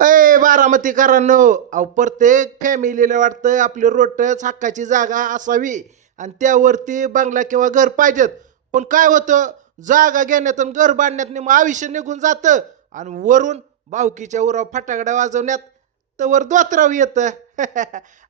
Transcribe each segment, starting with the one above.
अय बारामतीकरांनो, अहो प्रत्येक फॅमिलीला वाटतं आपली रोटच हक्काची जागा असावी आणि त्यावरती बंगला किंवा घर पाहिजेत. पण काय होतं, जागा घेण्यात आणि घर बांधण्यात निम आयुष्य निघून जातं आणि वरून भावकीच्या उराव फटाकड्या वाजवण्यात तर दोतराव येतं.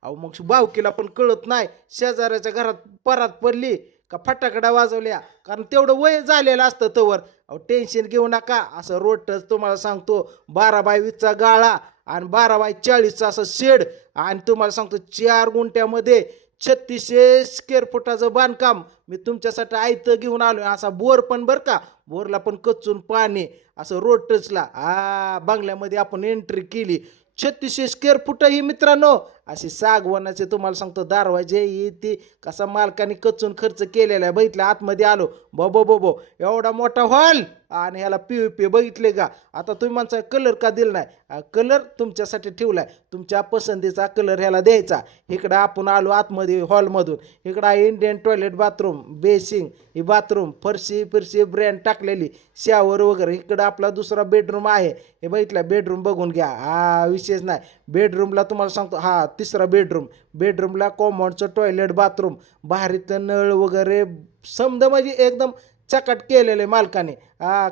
अहो मग भावकीला पण कळत नाही शेजाऱ्याच्या घरात परात पडली का फटाकड्या वाजवल्या, कारण तेवढं वय झालेलं असतं तवर. अहो टेन्शन घेऊ नका, असं रोटच तुम्हाला सांगतो 12x20चा गाळा आणि 12x40चा असं शेड. आणि तुम्हाला सांगतो 4 गुंठ्यामध्ये 3600 स्क्वेअर फुटाचं बांधकाम मी तुमच्यासाठी आयतं घेऊन आलो. असा बोर पण बरं का, बोरला पण कच्चून पाणी. असं रोड टचला बंगल्यामध्ये आपण एंट्री केली. 3600 स्क्वेअर फुट ही मित्रांनो, अशी सागवानाचे तुम्हाला सांगतो दरवाजे ही ती कसा मालकाने कच्चून खर्च केलेला आहे. बघितलं आतमध्ये आलो, बबो बबो एवढा मोठा हॉल आणि ह्याला पी बघितले का. आता तुम्ही माणसा कलर का दिला नाही, कलर तुमच्यासाठी ठेवलाय, तुमच्या पसंतीचा कलर ह्याला द्यायचा. इकडं आपण आलो आतमध्ये हॉलमधून. इकडं आहे इंडियन टॉयलेट बाथरूम, बेसिंग ही बाथरूम, फरशी फिरशी ब्रँड टाकलेली, शॉवर वगैरे. इकडं आपला दुसरा बेडरूम आहे, हे बघितलं बेडरूम बघून घ्या. विशेष नाही. बेडरूमला तुम्हाला सांगतो तिसरा बेडरूमला कॉमॉडचं टॉयलेट बाथरूम, बाहेरीतलं नळ वगैरे समजा म्हणजे एकदम चकाट केलेलं आहे मालकाने.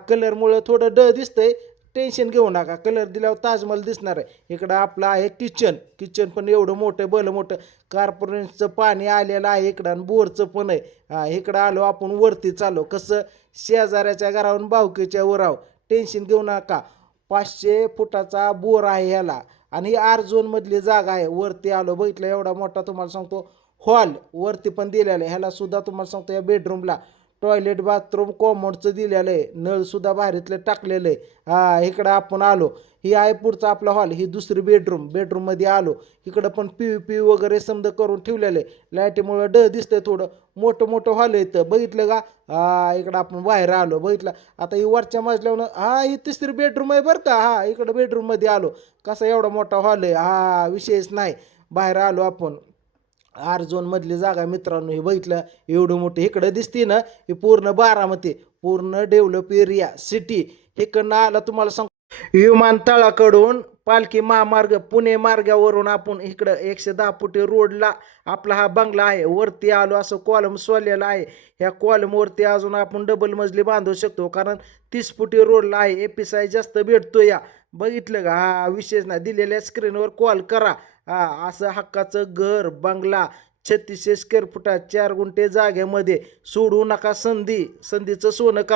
कलरमुळं थोडं दिसतंय, टेन्शन घेऊ नका, कलर दिल्यावर ताजमहल दिसणार आहे. इकडं आपलं आहे किचन पण एवढं मोठं भलं मोठं. कार्पोरेशनचं पाणी आलेलं आहे इकडं आणि बोरचं पण आहे. इकडं आलो आपण वरती चालू, कसं शेजाऱ्याच्या घरावरून भावकीच्या वराव. टेन्शन घेऊ नका, 500 फुटाचा बोर आहे ह्याला आणि ही आर झोनमधली जागा आहे. वरती आलो, बघितलं एवढा मोठा तुम्हाला सांगतो हॉल वरती पण दिलेला आहे. ह्याला सुद्धा तुम्हाला सांगतो या बेडरूमला टॉयलेट बाथरूम कॉमोडचं दिलेलं आहे, नळसुद्धा बाहेरीतलं टाकलेलं आहे. इकडं आपण आलो, ही आहे पुढचा आपला हॉल, ही दुसरी बेडरूममध्ये आलो. इकडं पण पी वगैरे समजा करून ठेवलेलं आहे. लाईटीमुळं दिसतंय थोडं मोठं मोठं हॉल येतं, बघितलं का. इकडं आपण बाहेर आलो, बघितलं. आता ही वरच्या मजल्यावर ही तिसरी बेडरूम आहे बरं का. इकडं बेडरूममध्ये आलो, कसा एवढा मोठा हॉल आहे. विशेष नाही. बाहेर आलो आपण, आर झोनमधली जागा मित्रांनो. हे बघितलं एवढं मोठं इकडं दिसते ना, हे पूर्ण बारामती, पूर्ण डेव्हलप एरिया सिटी. इकडनं आला तुम्हाला सांग विमानतळाकडून पालखी महामार्ग पुणे मार्गावरून आपण इकडं 110 फुटी रोडला आपला हा बंगला आहे. वरती आलो, असं कॉलम सोडलेला आहे. ह्या कॉलमवरती अजून आपण डबल मजली बांधू शकतो, कारण 30 फुटी रोडला आहे. एपीसाय जास्त भेटतो या. बघितलं का. विशेष नाही. दिलेल्या स्क्रीनवर कॉल करा. असं हक्काचं घर बंगला 3600 स्क्वेअर फुटात 4 गुंठे जागेमध्ये सोडू नका. संधीचं सोनं करा.